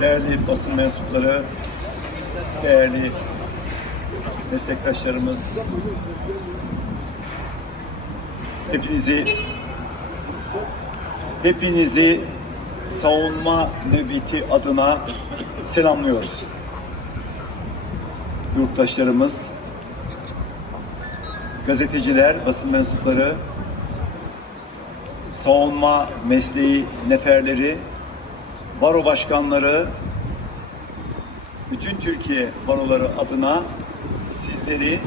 değerli basın mensupları, değerli meslektaşlarımız, hepinizi hepinizi savunma nöbeti adına selamlıyoruz. Yurttaşlarımız, gazeteciler, basın mensupları, savunma mesleği neferleri, baro başkanları, bütün Türkiye baroları adına sizleri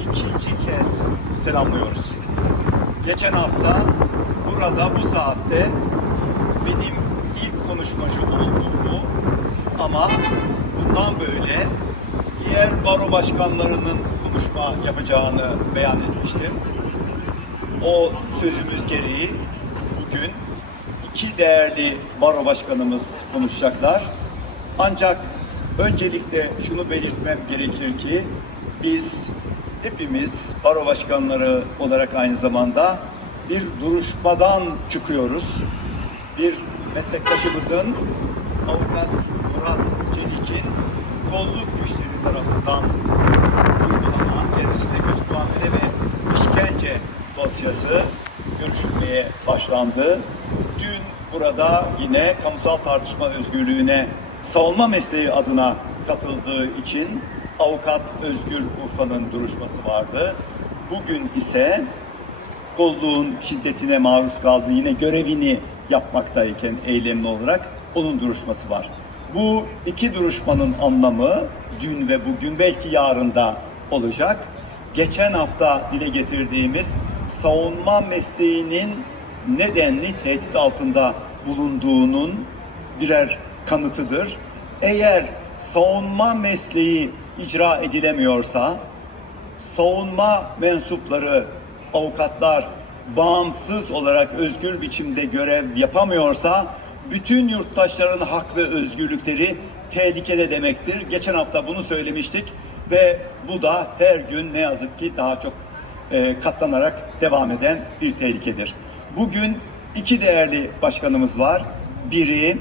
ikinci kez selamlıyoruz. Geçen hafta burada bu saatte benim ilk konuşmacı olduğumu ama bundan böyle diğer baro başkanlarının konuşma yapacağını beyan etmiştim. O sözümüz gereği bugün iki değerli baro başkanımız konuşacaklar. Ancak öncelikle şunu belirtmem gerekir ki biz hepimiz baro başkanları olarak aynı zamanda bir duruşmadan çıkıyoruz. Bir meslektaşımızın avukat Murat Çelik'in kolluk güçleri tarafından uygulanan kendisine kötü muamele ve işkence dosyası görüşülmeye başlandı. Burada yine kamusal tartışma özgürlüğüne savunma mesleği adına katıldığı için avukat Özgür Urfa'nın duruşması vardı. Bugün ise kolluğun şiddetine maruz kaldığı yine görevini yapmaktayken eylemli olarak onun duruşması var. Bu iki duruşmanın anlamı dün ve bugün belki yarın da olacak. Geçen hafta dile getirdiğimiz savunma mesleğinin nedenli tehdit altında bulunduğunun birer kanıtıdır. Eğer savunma mesleği icra edilemiyorsa, savunma mensupları, avukatlar bağımsız olarak özgür biçimde görev yapamıyorsa bütün yurttaşların hak ve özgürlükleri tehlikede demektir. Geçen hafta bunu söylemiştik ve bu da her gün ne yazık ki daha çok e, katlanarak devam eden bir tehlikedir. Bugün iki değerli başkanımız var. Biri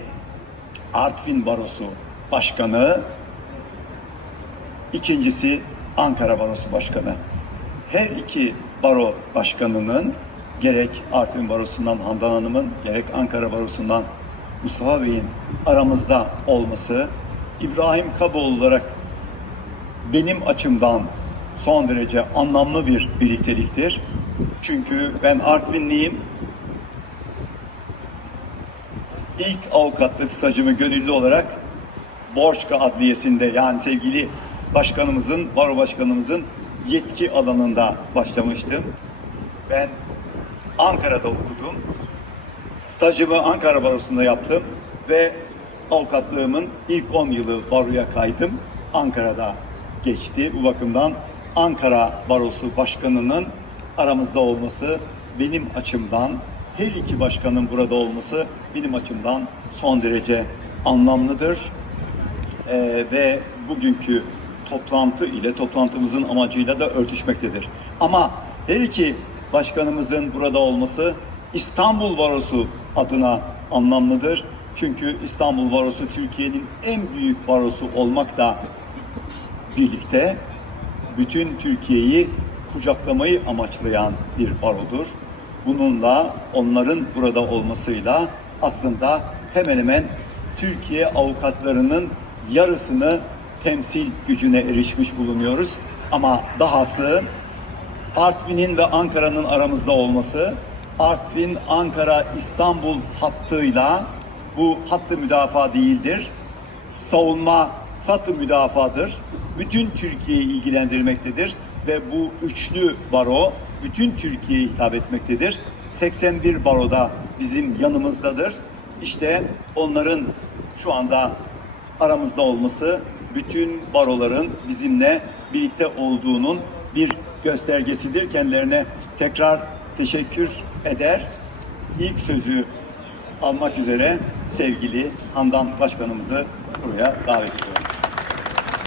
Artvin Barosu Başkanı, İkincisi Ankara Barosu Başkanı. Her iki baro başkanının gerek Artvin Barosu'ndan Handan Hanım'ın gerek Ankara Barosu'ndan Mustafa Bey'in aramızda olması İbrahim Kaboğlu olarak benim açımdan son derece anlamlı bir birlikteliktir. Çünkü ben Artvinliyim. İlk avukatlık stajımı gönüllü olarak Borçka Adliyesi'nde yani sevgili başkanımızın, baro başkanımızın yetki alanında başlamıştım. Ben Ankara'da okudum. Stajımı Ankara Barosu'nda yaptım ve avukatlığımın ilk 10 yılı baroya kaydım. Ankara'da geçti. Bu bakımdan Ankara Barosu Başkanı'nın aramızda olması benim açımdan her iki başkanın burada olması benim açımdan son derece anlamlıdır. Ee, ve bugünkü toplantı ile toplantımızın amacıyla da örtüşmektedir. Ama her iki başkanımızın burada olması İstanbul Barosu adına anlamlıdır. Çünkü İstanbul Barosu Türkiye'nin en büyük barosu olmakla birlikte bütün Türkiye'yi kucaklamayı amaçlayan bir barodur. Bununla onların burada olmasıyla aslında hemen hemen Türkiye avukatlarının yarısını temsil gücüne erişmiş bulunuyoruz. Ama dahası Artvin'in ve Ankara'nın aramızda olması, Artvin, Ankara, İstanbul hattıyla bu hattı müdafaa değildir. Savunma satı müdafadır. Bütün Türkiye'yi ilgilendirmektedir ve bu üçlü baro bütün Türkiye'ye hitap etmektedir. 81 baro da bizim yanımızdadır. İşte onların şu anda aramızda olması bütün baroların bizimle birlikte olduğunun bir göstergesidir. Kendilerine tekrar teşekkür eder. İlk sözü almak üzere sevgili Handan Başkanımızı buraya davet ediyorum.